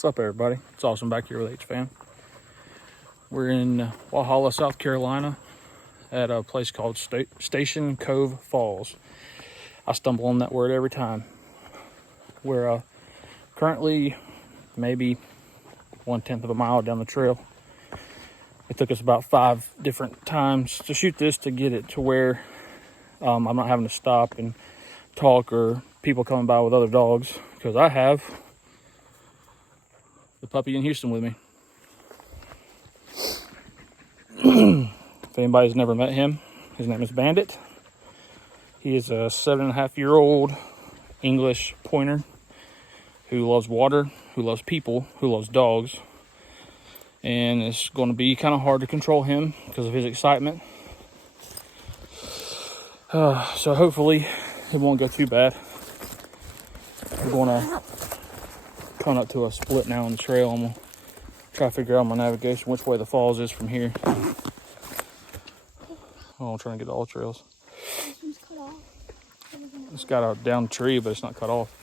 What's up, everybody? It's Awesome back here with H-Fan. We're in Walhalla, South Carolina at a place called Station Cove Falls. I stumble on that word every time. We're currently maybe 1/10 of a mile down the trail. It took us about 5 different times to shoot this to get it to where I'm not having to stop and talk or people coming by with other dogs, because I have the puppy in Houston with me. If anybody's never met him, his name is Bandit. He is a 7.5-year-old English pointer who loves water, who loves people, who loves dogs. And it's going to be kind of hard to control him because of his excitement. So hopefully it won't go too bad. We're going to come up to a split now on the trail. I'm going to try to figure out my navigation, which way the falls is from here. Oh, I'm trying to get to all trails. It's got a down tree, but it's not cut off.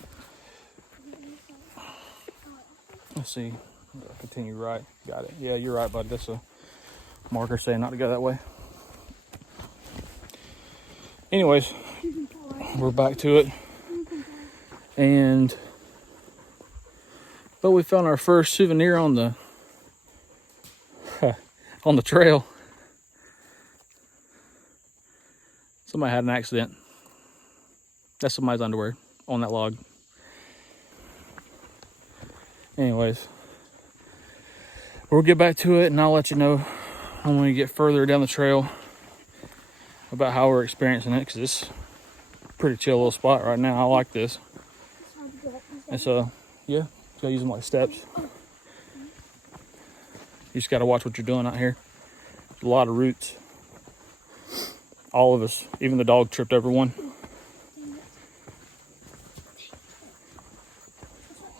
Let's see. Continue right. Got it. Yeah, you're right, bud. That's a marker saying not to go that way. Anyways, we're back to it. But we found our first souvenir on the trail. Somebody had an accident. That's somebody's underwear on that log. Anyways, we'll get back to it and I'll let you know when we get further down the trail about how we're experiencing it, because it's a pretty chill little spot right now. I like this. It's yeah, gotta use them like steps. You just gotta watch what you're doing out here. There's a lot of roots. All of us, even the dog, tripped over one.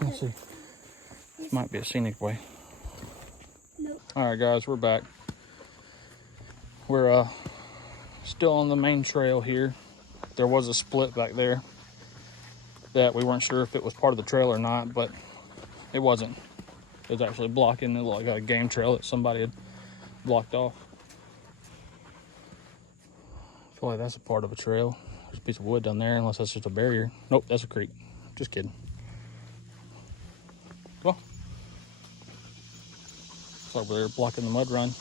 Let's see. This might be a scenic way. All right, guys, we're back. We're still on the main trail here. There was a split back there that we weren't sure if it was part of the trail or not, but it wasn't. It was actually blocking it, like a game trail that somebody had blocked off. I feel like that's a part of a trail. There's a piece of wood down there, unless that's just a barrier. Nope, that's a creek. Just kidding. Come on. It's like they're blocking the mud run.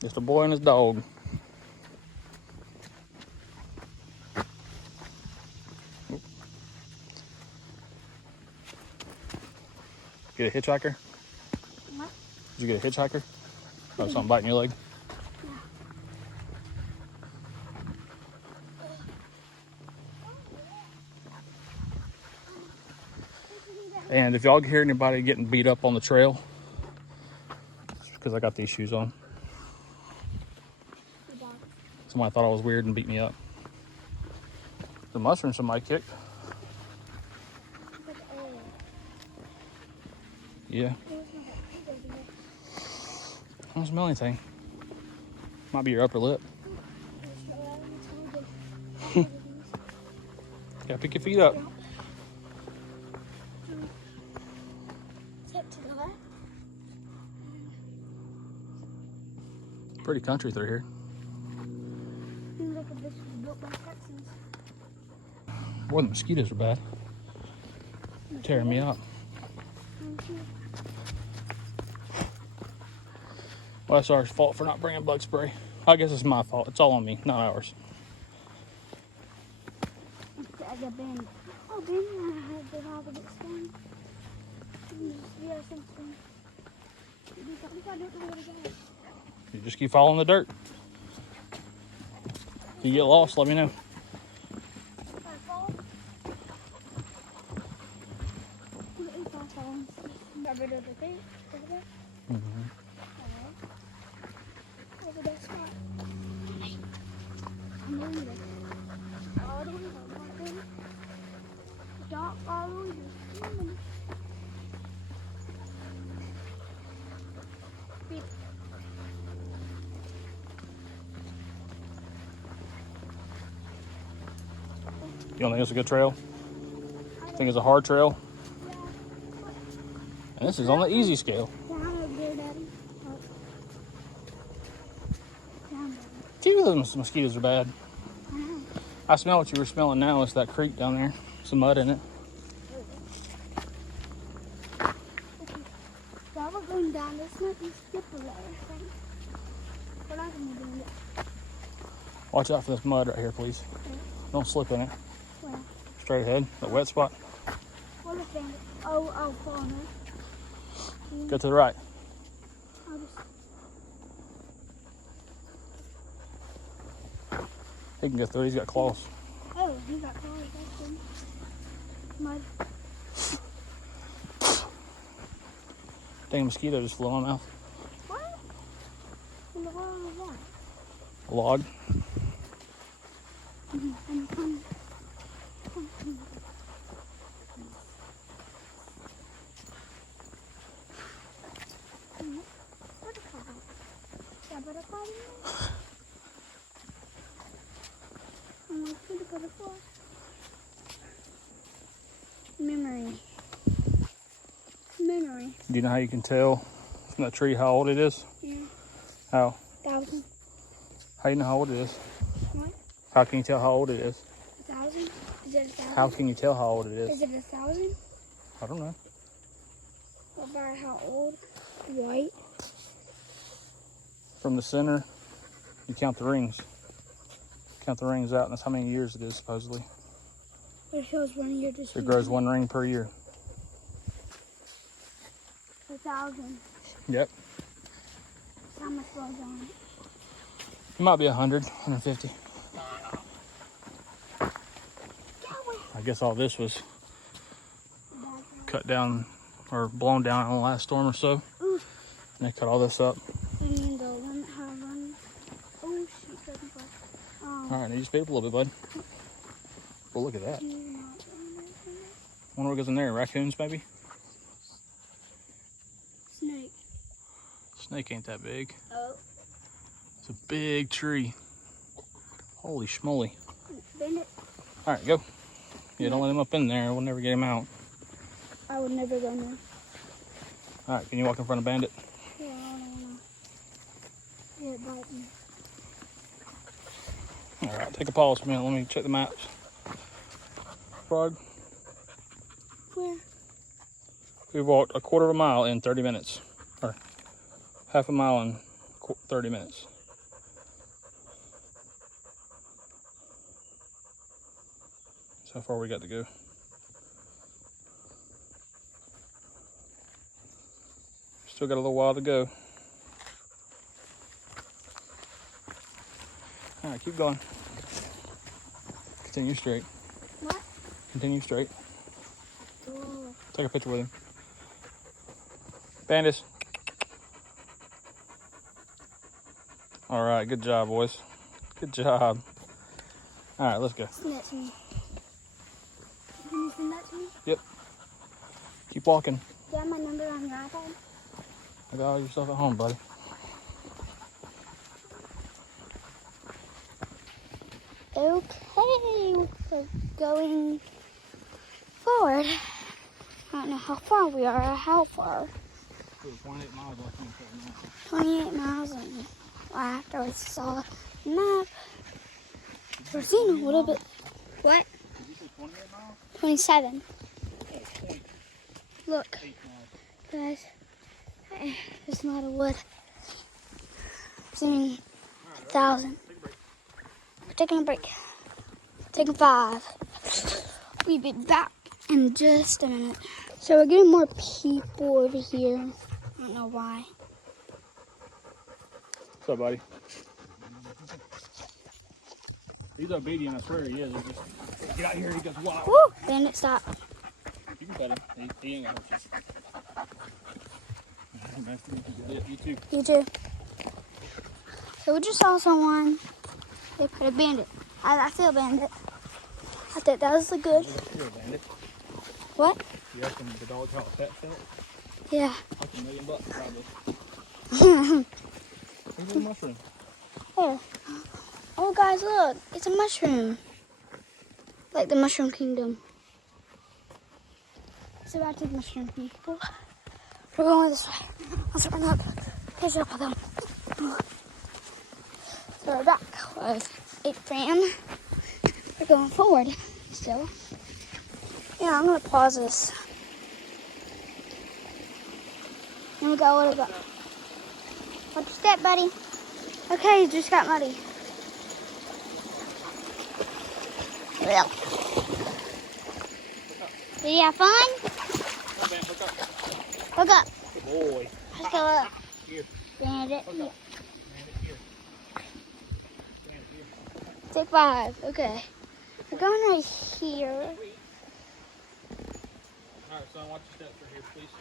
Just a boy and his dog. Get a hitchhiker? What? Did you get a hitchhiker? Oh, something biting your leg? Yeah. And if y'all hear anybody getting beat up on the trail, it's because I got these shoes on. Somebody thought I was weird and beat me up. The mushroom somebody kicked. Yeah. I don't smell anything. Might be your upper lip. Gotta pick your feet up. Pretty country through here. Boy, the mosquitoes are bad. Tearing me up. Well, that's our fault for not bringing bug spray. I guess it's my fault. It's all on me, not ours. You just keep following the dirt. If you get lost, let me know. don't think it's a good trail? Think it's a hard trail? And this is on the easy scale. Few of those mosquitoes are bad. I smell what you were smelling now. It's that creek down there. Some mud in it. While we're going down, this might be slippery or something. We're not going to do it. Watch out for this mud right here, please. Okay. Don't slip in it. Where? Straight ahead, that wet spot. What if they... Oh, I'll fall in it. Go to the right. I'll just... He can go through. He's got claws. Oh, he got claws. That's good. Mud. Dang mosquito just flew in my mouth. What? In the world of what? A log. Memory. Do you know how you can tell from that tree how old it is? Yeah. How? 1,000. How do you know how old it is? What? How can you tell how old it is? 1,000? Is it 1,000? How can you tell how old it is? Is it 1,000? I don't know. What about how old? White? From the center, you count the rings. Count the rings out, and that's how many years it is, supposedly. It shows 1 year to It grows 1 ring per year. 1,000. Yep. How much was on it? It might be 100, 150. I guess all this was cut down or blown down in the last storm or so. Ooh. And they cut all this up. I mean the one how run. Oh shoot, doesn't work. All right, you speed up a little bit, bud. Well, look at that. Wonder what goes in there. Raccoons, maybe? Snake. Snake ain't that big. Oh. It's a big tree. Holy schmoly. Bend it. All right, go. Yeah, don't let him up in there. We'll never get him out. I would never go there. All right, can you walk in front of Bandit? Yeah, I don't know. Yeah, bite me. All right, take a pause for a minute. Let me check the maps. Frog, Where? we've walked 1/4 mile in 30 minutes. Or half a mile in 30 minutes. So far we got to go. Still got a little while to go. All right, keep going. Continue straight. What? Continue straight. Oh. Take a picture with him. Bandits. All right, good job, boys. Good job. All right, let's go. Send that to me. Can you send that to me? Yep. Keep walking. Do you have my number on your iPad? I got all your stuff at home, buddy. Okay, we're going forward. I don't know how far we are or how far. 28 miles, I think. 28 miles and after we saw the map, we're seeing a little bit. What? Did you say 28 miles? 27. Oh, 20. Look, 8 miles. guys, there's a lot of wood. I'm seeing 1,000. We're taking a break. Taking 5. We'll be back in just a minute. So we're getting more people over here. I don't know why. What's up, buddy? He's obedient, I swear he is. He just, get out here, he goes wild. Woo! Bandit, stop. You can pet him. He ain't gonna hurt you. Nice to meet you. You too. You too. So we just saw someone. They put a bandit. I feel a bandit. I think that was the good. You're a bandit. What? You reckon the dog how a pet felt? Yeah. Like $1 million, probably. Here's a mushroom. There. Oh, guys, look. It's a mushroom. Like the Mushroom Kingdom. So back to the Mushroom People. We're going this way. Let's run up. Catch up with them. So we're back with 8 fan. We're going forward still. Yeah, I'm gonna pause this. And we got a little bit. Watch your step, buddy. Okay, you just got muddy. Well. Did you have fun? Look up. Good boy. Let's go up. Here. Bandit. Here. Take 5. Okay. We're going right here. Alright, son, watch your steps right here, please.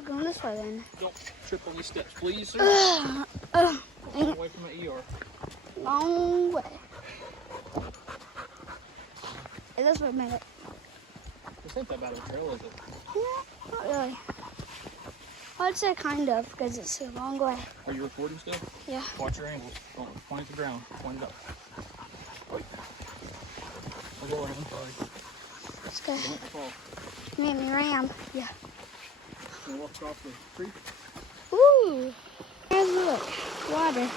We're going this way then. Don't trip on these steps, please, sir. Long Away from the ER. Long way. Hey, this way made it. This ain't that bad of a trail, is it? No, not really. I'd say kind of, because it's a long way. Are you recording still? Yeah. Watch your angles. Don't point at the ground. Point it up. Wait. I'll go ahead. I'm sorry. Let's go. Don't fall. You made me ram. Yeah. Gonna walk across the creek. Ooh. There's look. Water.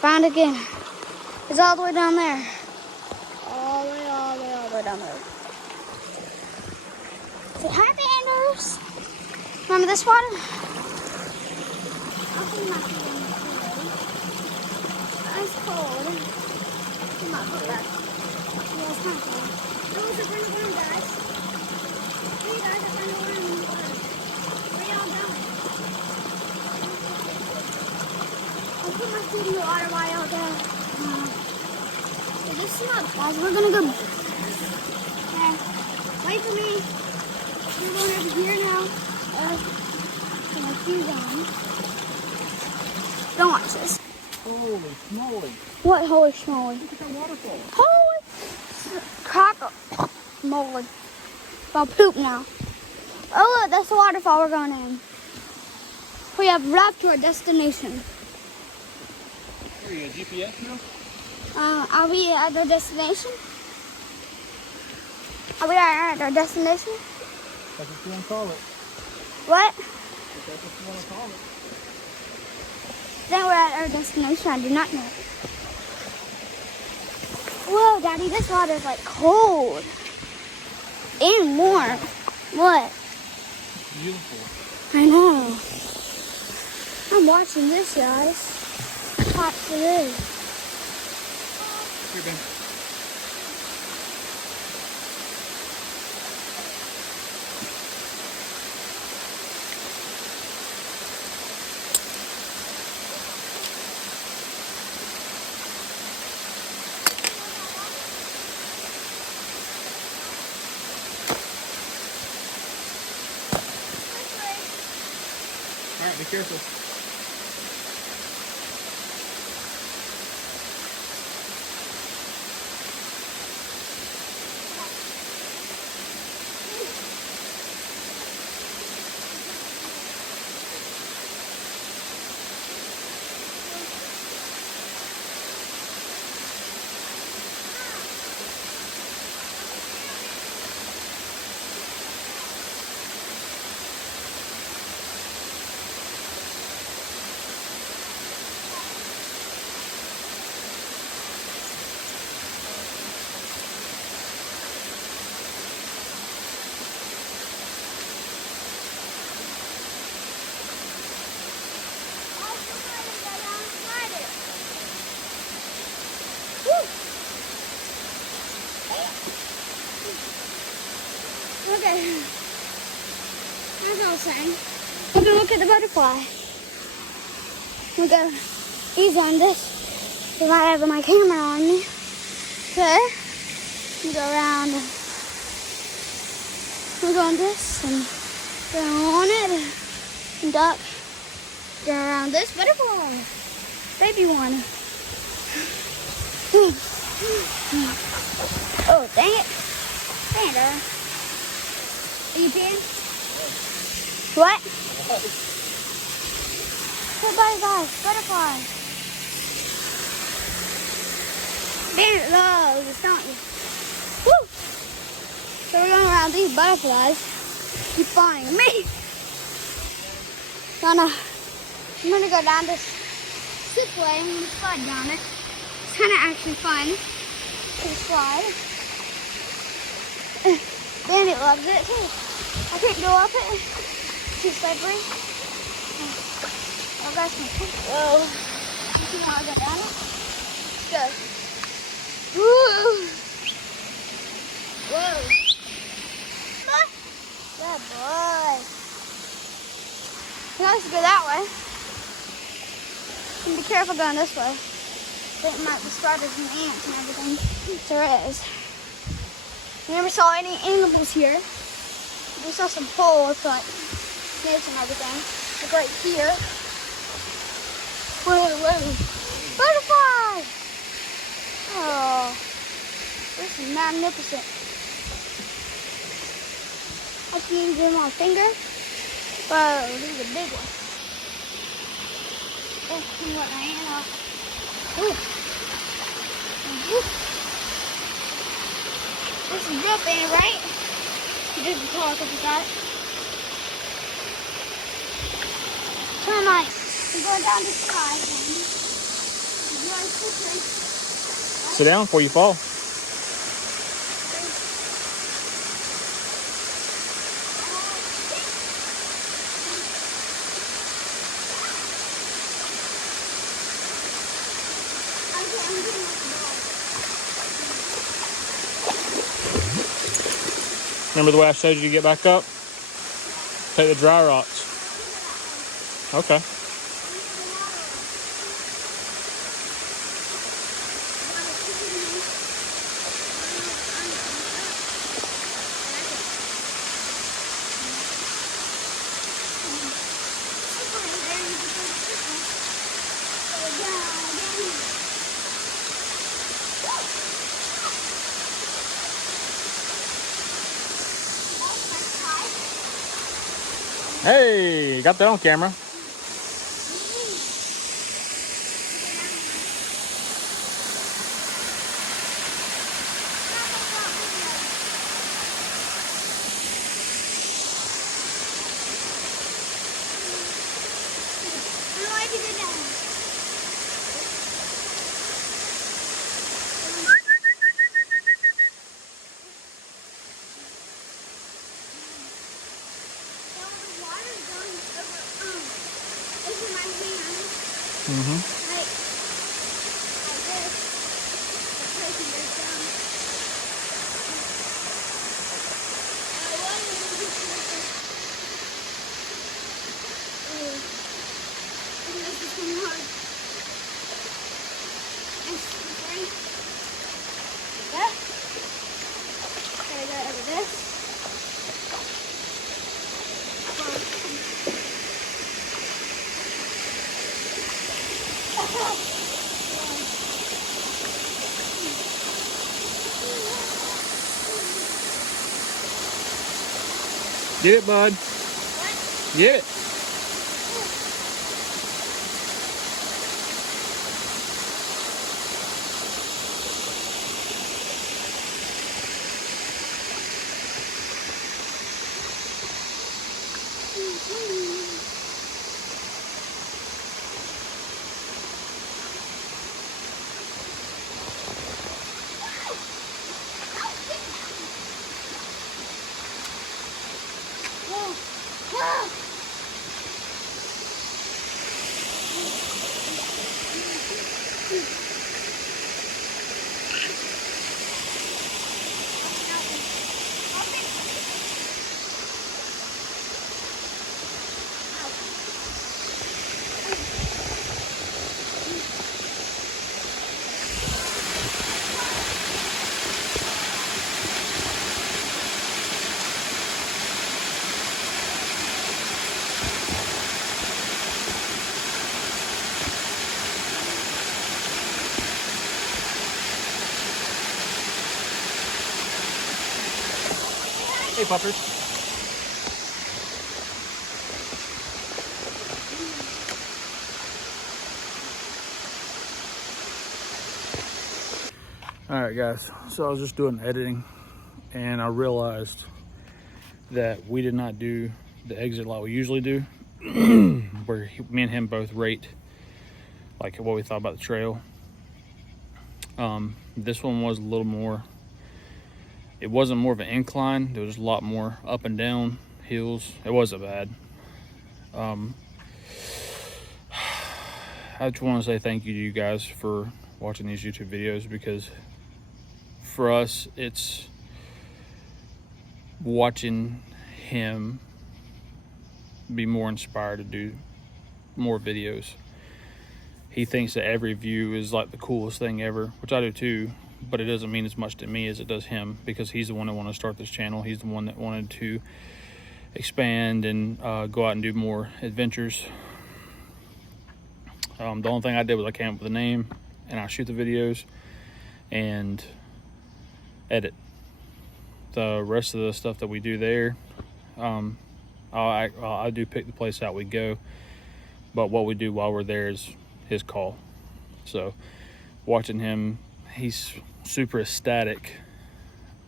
Found it again. It's all the way down there. All the way down there. Say hi, Banders. Remember this water? It's cold. I'm not cold back. Yeah, it's not cold. That was a friend of mine, guys. Hey guys, a friend of mine in the water. Where y'all going? I'll put my feet in the water while y'all go. This is not, guys. We're gonna go. Okay. Wait for me. We're going over here now. Put my shoes on. Don't watch this. Holy smoly. What holy schmoly? Look at that waterfall. Holy crack moly. I'll poop now. Oh look, that's the waterfall we're going in. We have arrived to our destination. Are you a GPS now? Are we at our destination? Are we at our destination? That's what you want to call it. What? If that's what you want to call it. I think we're at our destination. I do not know. Whoa, Daddy, this water is like cold and warm. What? Beautiful. I know. I'm watching this, guys. Hot for this. Here, Ben. All right, be careful. Okay. As I was saying, we're gonna look at the butterfly. We'll go easy on this because I have my camera on me. Okay. We go around. We'll go on this and go on it. And duck. Go around this butterfly. Baby one. Oh, dang it. Dang it, darling. Are you peeing? What? Hey, buddy, guys, butterfly. Bandit loves this, don't you? Woo! So we're going around these butterflies. Keep finding me. I'm gonna go down this way. I'm gonna slide down it. It's kind of actually fun to slide. Bandit loves it too. I can't go up it. It's too slippery. Oh, that's my foot. Whoa. You want to go down it? Let's go. Woo! Whoa. Good boy. You're supposed to go that way. And be careful going this way. There might be spiders and ants and everything. There is. We never saw any animals here. We saw some poles, like snakes and everything. Like right here. Whoa, whoa. Butterfly! Oh, this is magnificent. I can use them on my finger. Whoa, this is a big one. This is what I am. Ooh. This is dripping, right? You just talk if you got it. Come on. I'm going down this side. Really quickly. Sit down before you fall. Remember the way I showed you to get back up? Take the dry rocks. Okay. Hey, got that on camera. Mm-hmm. Like this. Taking this down. This is kind of hard. And slippery. Like that. Gotta go over this. Get it, bud. What? Get it. Hey, puppers. All right, guys. So I was just doing editing, and I realized that we did not do the exit like we usually do, where me and him both rate like what we thought about the trail. This one was a little more. It wasn't more of an incline. There was a lot more up and down hills. It wasn't bad. I just want to say thank you to you guys for watching these YouTube videos, because for us, it's watching him be more inspired to do more videos. He thinks that every view is like the coolest thing ever, which I do too, but it doesn't mean as much to me as it does him, because he's the one that wanted to start this channel. He's the one that wanted to expand and go out and do more adventures. The only thing I did was I came up with a name, and I shoot the videos and edit. The rest of the stuff that we do there, I do pick the place out we go, but what we do while we're there is his call. So watching him, he's super ecstatic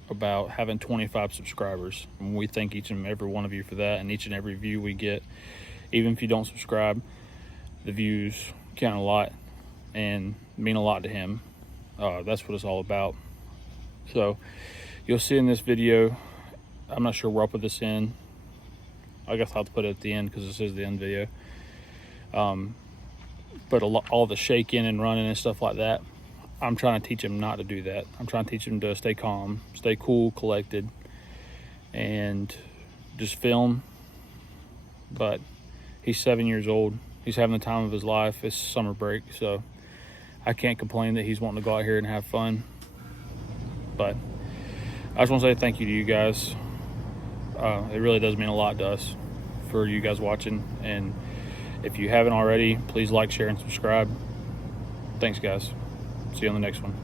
about having 25 subscribers, and we thank each and every one of you for that. And each and every view we get, even if you don't subscribe, the views count a lot and mean a lot to him. That's what it's all about. So you'll see in this video, I'm not sure where I'll put this in. I guess I'll have to put it at the end because this is the end video. But all the shaking and running and stuff like that, I'm trying to teach him not to do that. I'm trying to teach him to stay calm, stay cool, collected, and just film. But he's 7 years old. He's having the time of his life. It's summer break, so I can't complain that he's wanting to go out here and have fun. But I just want to say thank you to you guys. It really does mean a lot to us for you guys watching. And if you haven't already, please like, share, and subscribe. Thanks, guys. See you on the next one.